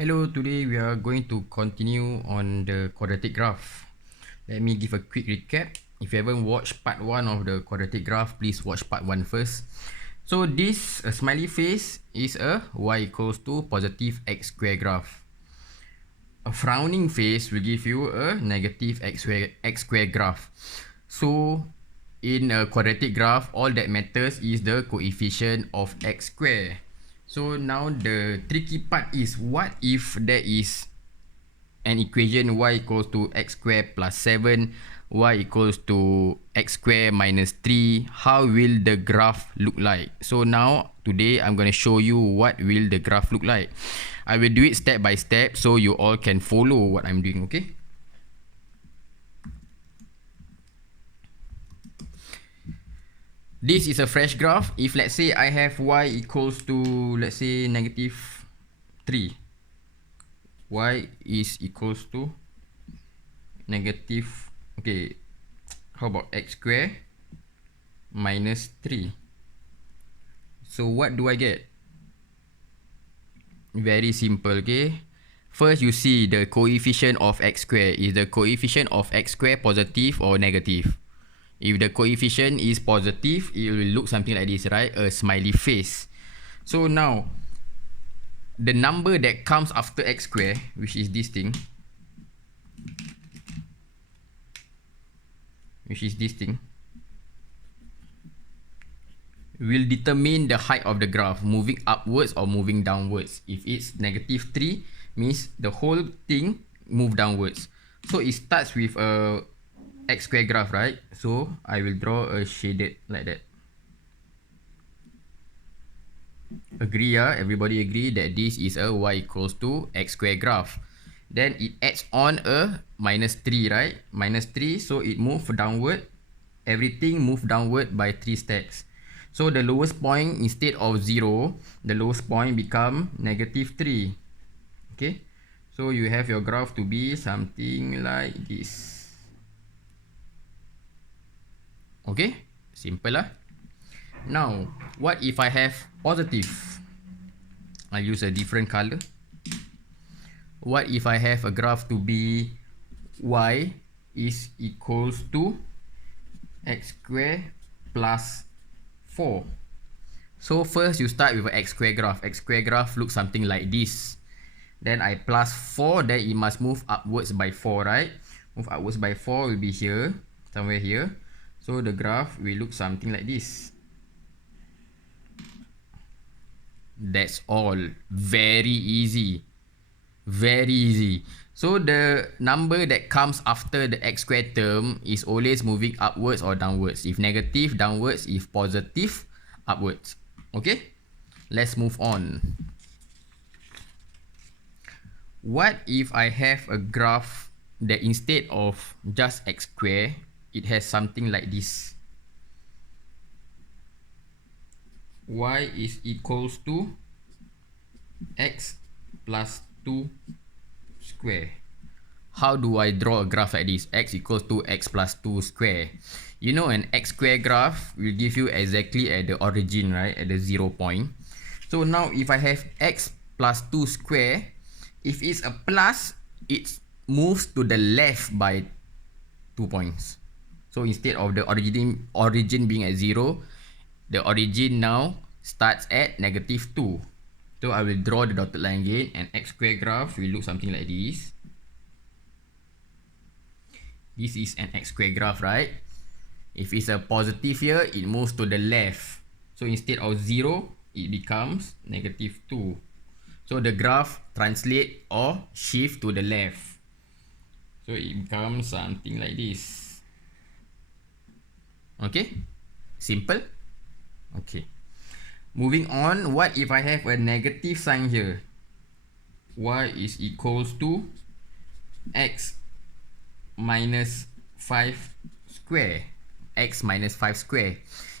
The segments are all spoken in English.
Hello, today we are going to continue on the quadratic graph. Let me give a quick recap. If you haven't watched part 1 of the quadratic graph, please watch part 1 first. So this smiley face is a y equals to positive x square graph. A frowning face will give you a negative x square graph. So in a quadratic graph, all that matters is the coefficient of x square. So now the tricky part is, what if there is an equation y equals to x squared plus 7, y equals to x squared minus 3. How will the graph look like? So now today I'm going to show you what will the graph look like. I will do it step by step so you all can follow what I'm doing, okay? This is a fresh graph. If let's say I have y equals to, let's say, negative 3. Y is equals to negative, okay, how about x squared minus 3. So what do I get? Very simple, okay? First, you see the coefficient of x squared. Is the coefficient of x squared positive or negative? If the coefficient is positive, it will look something like this, right? A smiley face. So now, the number that comes after x squared, which is this thing, will determine the height of the graph, moving upwards or moving downwards. If it's negative 3, means the whole thing move downwards. So it starts with a x square graph, right? So I will draw a shaded like that. Agree, everybody agree that this is a y equals to x square graph. Then it adds on a minus 3, right? Minus 3, so it move downward. Everything move downward by 3 steps. So the lowest point, instead of 0, the lowest point become negative 3. Okay, so you have your graph to be something like this. Okay, simple lah. Now, what if I have positive? I'll use a different color. What if I have a graph to be y is equals to x squared plus 4. So first you start with an x square graph. X square graph looks something like this. Then I plus 4, then it must move upwards by 4, right? Move upwards by 4 will be here, somewhere here. So the graph will look something like this. That's all. Very easy. Very easy. So the number that comes after the x squared term is always moving upwards or downwards. If negative, downwards. If positive, upwards. Okay? Let's move on. What if I have a graph that instead of just x squared, it has something like this? Y is equals to x plus 2 square. How do I draw a graph like this? X equals to x plus 2 square. You know, an x square graph will give you exactly at the origin, right? At the 0 point. So now if I have x plus 2 square, if it's a plus, it moves to the left by 2 points. So instead of the origin being at 0, the origin now starts at negative 2. So I will draw the dotted line again, and x square graph will look something like this. This is an x square graph, right? If it's a positive here, it moves to the left. So instead of 0, it becomes negative 2. So the graph translate or shift to the left. So it becomes something like this. Okay? Simple? Okay. Moving on, what if I have a negative sign here? Y is equals to x minus 5 square. X minus 5 square.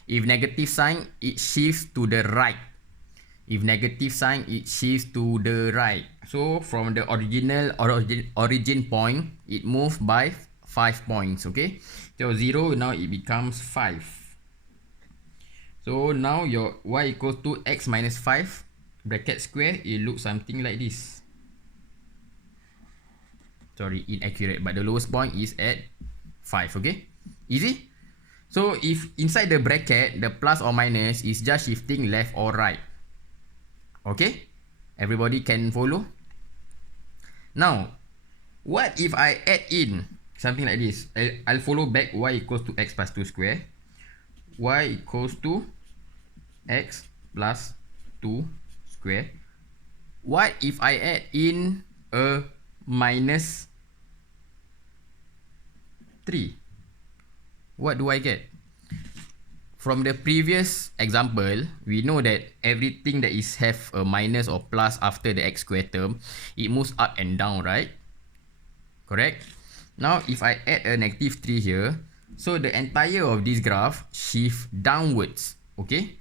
If negative sign, it shifts to the right. If negative sign, it shifts to the right. So from the origin point, it moves by 5 points. Okay, so 0, now it becomes 5. So now your y equals to x minus 5 bracket square, it looks something like this. sorry, inaccurate, but the lowest point is at 5. Okay, easy. So if inside the bracket, the plus or minus is just shifting left or right. Okay, everybody can follow. Now, what if I add in something like this? I'll follow back y equals to x plus 2 square. Y equals to x plus 2 square. What if I add in a minus 3? What do I get? From the previous example, we know that everything that is have a minus or plus after the x square term, it moves up and down, right? Correct? Now, if I add a negative 3 here, so the entire of this graph shift downwards, okay?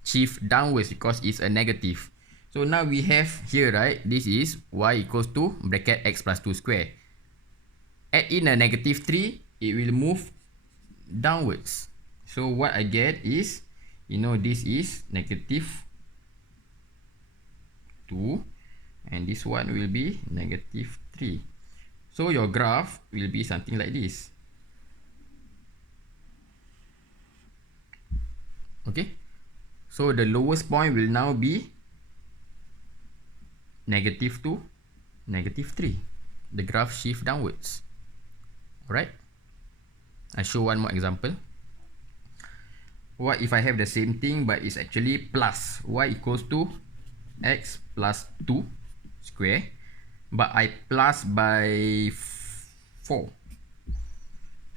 Shift downwards because it's a negative. So now we have here, right? This is y equals to bracket x plus 2 square. Add in a negative 3, it will move downwards. So what I get is, you know, this is negative 2 and this one will be negative 3. So your graph will be something like this. Okay, so the lowest point will now be negative 2, negative 3. The graph shift downwards. Alright, I show one more example. What if I have the same thing but it's actually plus? Y equals to x plus 2 square, but I plus by 4.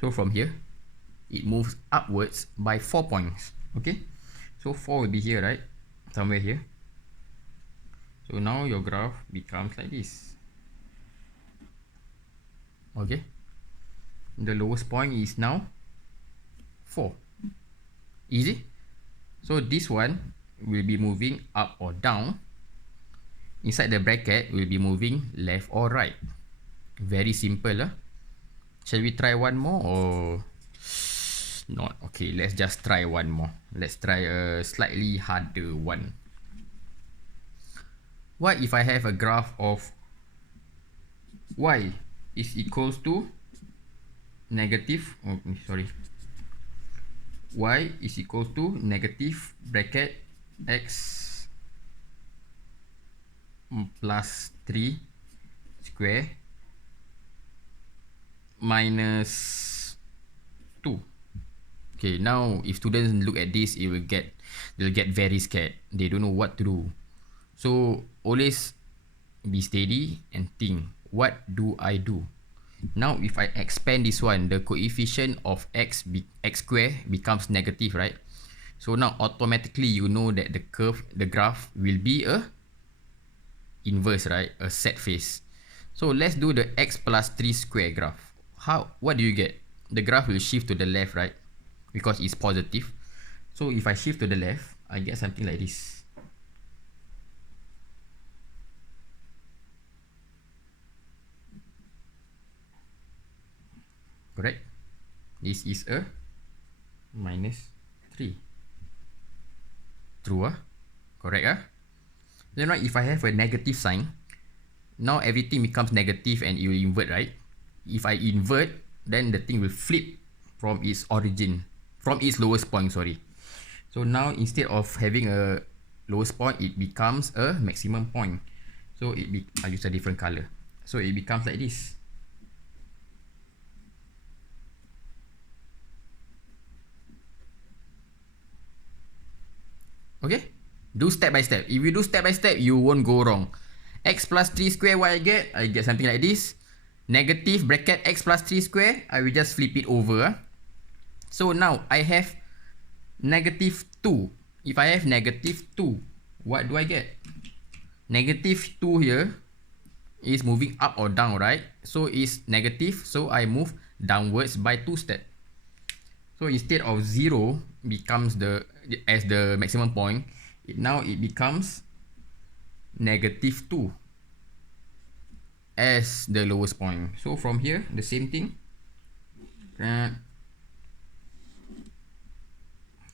So from here, it moves upwards by 4 points. Okay, so 4 will be here, right? Somewhere here. So now your graph becomes like this. Okay, the lowest point is now 4. Easy. So this one will be moving up or down. Inside the bracket will be moving left or right. Very simple, huh? Shall we try one more or not? Okay, let's just try one more. Let's try a slightly harder one. What if I have a graph of y is equals to negative, y is equals to negative bracket x plus 3 square minus 2. Okay, now if students look at this, they'll get very scared. They don't know what to do. So always be steady and think, what do I do? Now if I expand this one, the coefficient of x square becomes negative, right? So now automatically you know that the graph will be a inverse, right? A set face. So let's do the x plus 3 square graph. What do you get? The graph will shift to the left, right? Because it's positive. So if I shift to the left, I get something like this. Correct? This is a minus 3. True, correct, Then right, if I have a negative sign, now everything becomes negative and it will invert, right? If I invert, then the thing will flip from its origin, from its lowest point, sorry. So now instead of having a lowest point, it becomes a maximum point. So I use a different color. So it becomes like this. Okay, do step by step. If you do step by step, you won't go wrong. X plus 3 square, what I get something like this. Negative bracket x plus 3 square, I will just flip it over. So now I have negative 2. If I have negative 2, what do I get? Negative 2 here is moving up or down, right? So it's negative, so I move downwards by 2 steps. So instead of 0 becomes as the maximum point, now it becomes negative 2 as the lowest point. So from here, the same thing.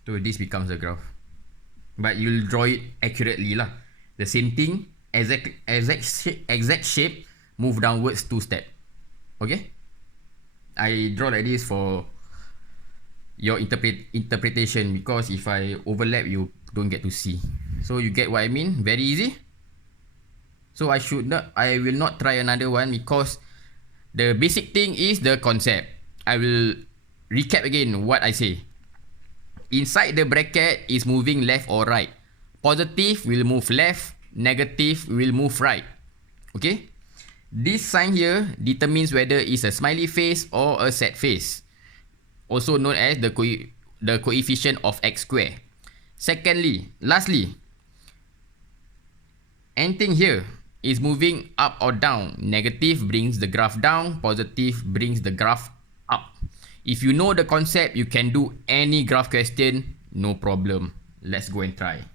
So this becomes the graph. But you'll draw it accurately lah. The same thing, exact shape, move downwards 2 steps. Okay, I draw like this for your interpretation, because if I overlap, you don't get to see. So you get what I mean? Very easy. So I will not try another one, because the basic thing is the concept. I will recap again what I say. Inside the bracket is moving left or right. Positive will move left, negative will move right. Okay? This sign here determines whether it's a smiley face or a sad face, also known as the coefficient of x square. Lastly, anything here is moving up or down. Negative brings the graph down, positive brings the graph up. If you know the concept, you can do any graph question, no problem. Let's go and try.